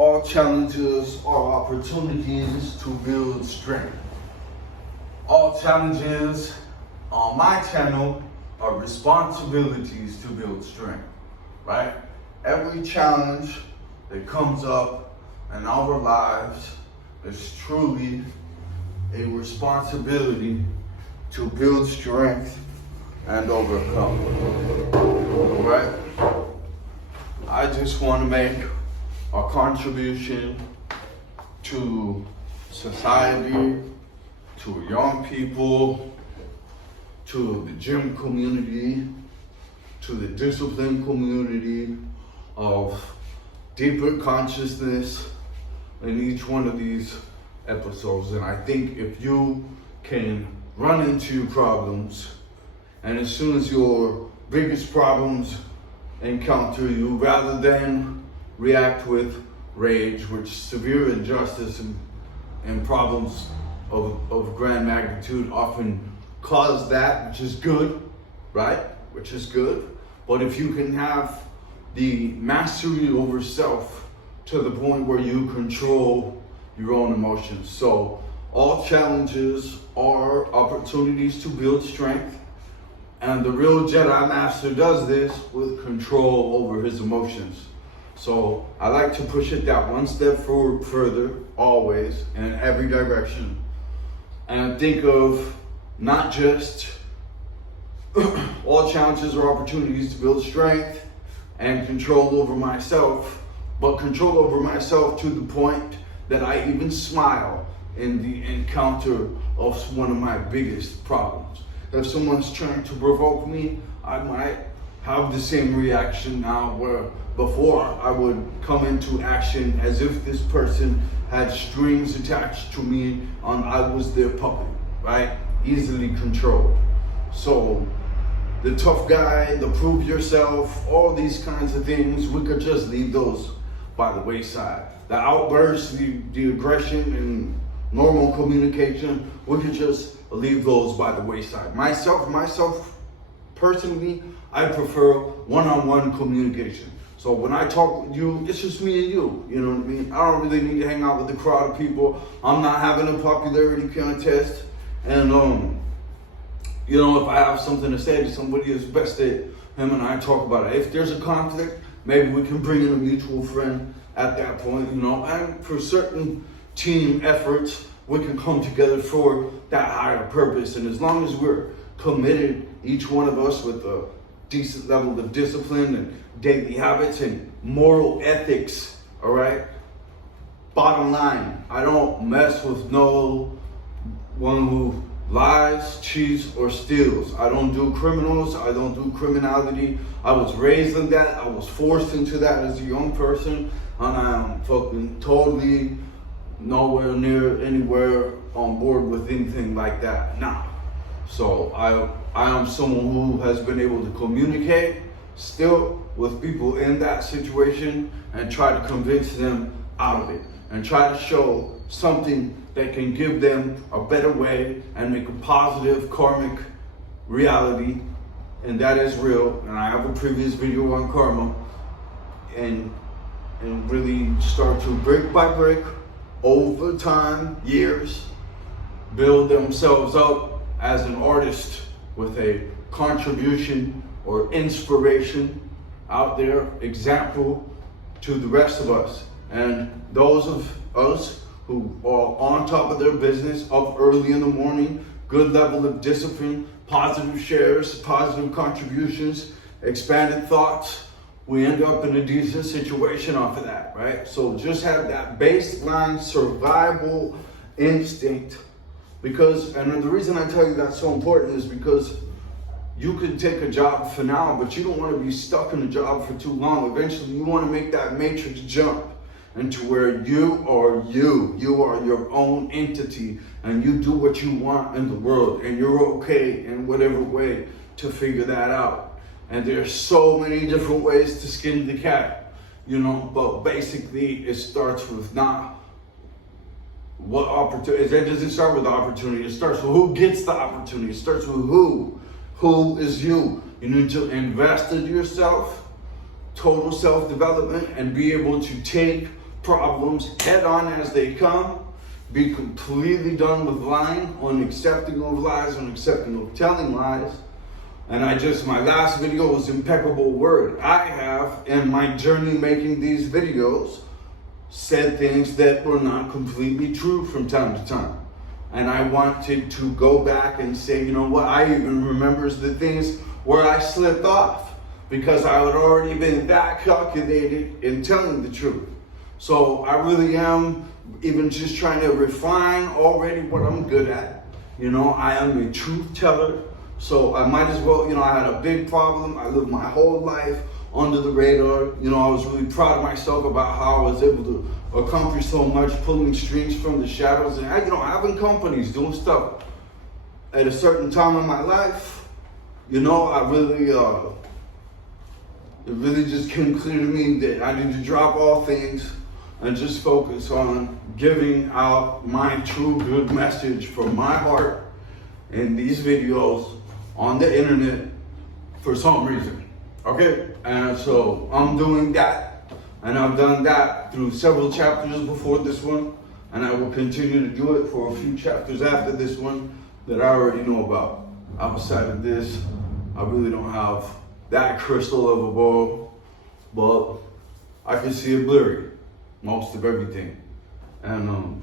all challenges are opportunities to build strength. All challenges on my channel are responsibilities to build strength, right? Every challenge that comes up in our lives is truly a responsibility to build strength and overcome, right? I just want to make a contribution to society, to young people, to the gym community, to the discipline community, of deeper consciousness in each one of these episodes. And I think if you can run into problems, and as soon as your biggest problems encounter you, rather than react with rage, which severe injustice and problems of grand magnitude often cause that, which is good, right? Which is good. But if you can have the mastery over self to the point where you control your own emotions. So all challenges are opportunities to build strength. And the real Jedi Master does this with control over his emotions. So I like to push it that one step forward further, always, in every direction. And think of not just all challenges or opportunities to build strength and control over myself, but control over myself to the point that I even smile in the encounter of one of my biggest problems. If someone's trying to provoke me, I might have the same reaction now, where before I would come into action as if this person had strings attached to me and I was their puppet, right? Easily controlled. So the tough guy, the prove yourself, all these kinds of things, we could just leave those by the wayside. The outbursts, the aggression and normal communication, we could just leave those by the wayside. Myself personally, I prefer one-on-one communication. So when I talk with you, it's just me and you know what I mean? I don't really need to hang out with the crowd of people. I'm not having a popularity contest. And if I have something to say to somebody, it's best that him and I talk about it. If there's a conflict, maybe we can bring in a mutual friend at that point, and for certain team efforts, we can come together for that higher purpose. And as long as we're committed, each one of us, with a decent level of discipline and daily habits and moral ethics, all right? Bottom line, I don't mess with no one who lies, cheats, or steals. I don't do criminals. I don't do criminality. I was raised in that. I was forced into that as a young person, and I'm fucking totally nowhere near anywhere on board with anything like that now. So I am someone who has been able to communicate still with people in that situation and try to convince them out of it and try to show something that can give them a better way and make a positive karmic reality. And that is real. And I have a previous video on karma, and really start to brick by brick, over time, years, build themselves up as an artist with a contribution or inspiration out there, example to the rest of us. And those of us who are on top of their business, up early in the morning, good level of discipline, positive shares, positive contributions, expanded thoughts, we end up in a decent situation off of that, right? So just have that baseline survival instinct, and the reason I tell you that's so important is because you can take a job for now, but you don't want to be stuck in a job for too long. Eventually you want to make that matrix jump into where you are your own entity, and you do what you want in the world, and you're okay in whatever way to figure that out. And there's so many different ways to skin the cat, but basically it starts with not what opportunity. It doesn't start with the opportunity. It starts with who gets the opportunity. It starts with who. Who is you? You need to invest in yourself, total self-development, and be able to take problems head on as they come. Be completely done with lying, unaccepting of lies, unaccepting of telling lies. And my last video was Impeccable Word. I have, in my journey making these videos, said things that were not completely true from time to time. And I wanted to go back and say, you know what, I even remember the things where I slipped off because I had already been that calculated in telling the truth. So I really am even just trying to refine already what I'm good at. You know, I am a truth teller. So I might as well, I had a big problem. I lived my whole life under the radar. I was really proud of myself about how I was able to accomplish so much, pulling strings from the shadows and, having companies, doing stuff. At a certain time in my life, I really, it really just came clear to me that I need to drop all things and just focus on giving out my true good message from my heart in these videos on the internet for some reason, okay? And so I'm doing that, and I've done that through several chapters before this one, and I will continue to do it for a few chapters after this one that I already know about. Outside of this, I really don't have that crystal of a ball, but I can see it blurry, most of everything. And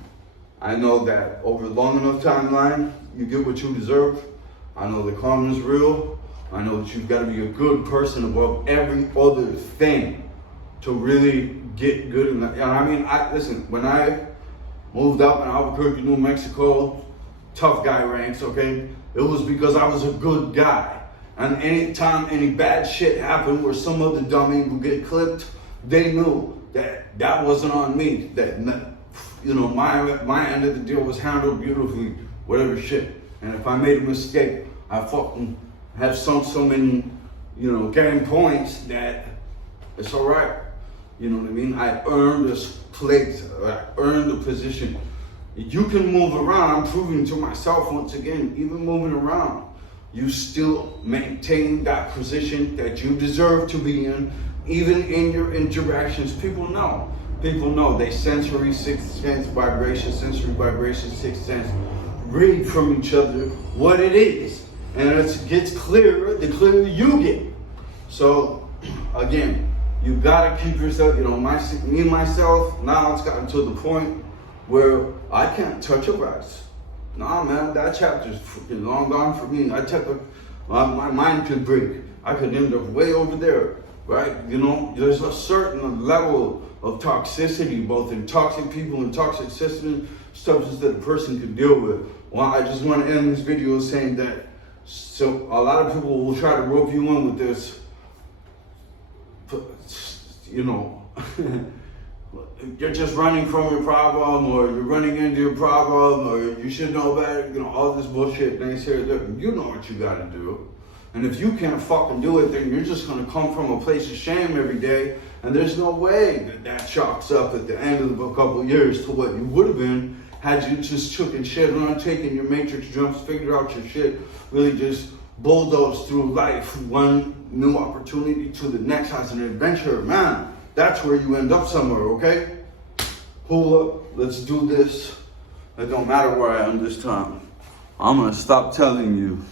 I know that over a long enough timeline, you get what you deserve. I know the karma is real. I know that you've got to be a good person above every other thing to really get good in that. Listen, when I moved up in Albuquerque, New Mexico, tough guy ranks, okay? It was because I was a good guy. And anytime any bad shit happened where some other dummy would get clipped, they knew that that wasn't on me. That, my end of the deal was handled beautifully, whatever shit. And if I made a mistake, I fucking have sunk so many, getting points that it's all right. You know what I mean? I earned this place. I earned the position. You can move around. I'm proving to myself once again, even moving around, you still maintain that position that you deserve to be in, even in your interactions. People know. They sensory, sixth sense, vibration, sensory vibration, sixth sense. Read from each other what it is. And it gets clearer the clearer you get. So, again, you gotta keep yourself, myself, now it's gotten to the point where I can't touch a rice. Nah, man, that chapter's freaking long gone for me. My mind could break. I could end up way over there, right? There's a certain level of toxicity, both in toxic people and toxic substances that a person can deal with. Well, I just want to end this video saying that, so a lot of people will try to rope you in with this, you're just running from your problem, or you're running into your problem, or you should know better, all this bullshit. They say that you know what you gotta do. And if you can't fucking do it, then you're just gonna come from a place of shame every day, and there's no way that chalks up at the end of a couple of years to what you would have been had you just took and shit on, taken your matrix jumps, figured out your shit, really just bulldozed through life, one new opportunity to the next as an adventure. Man, that's where you end up somewhere, okay? Pull up, let's do this. It don't matter where I am this time. I'm gonna stop telling you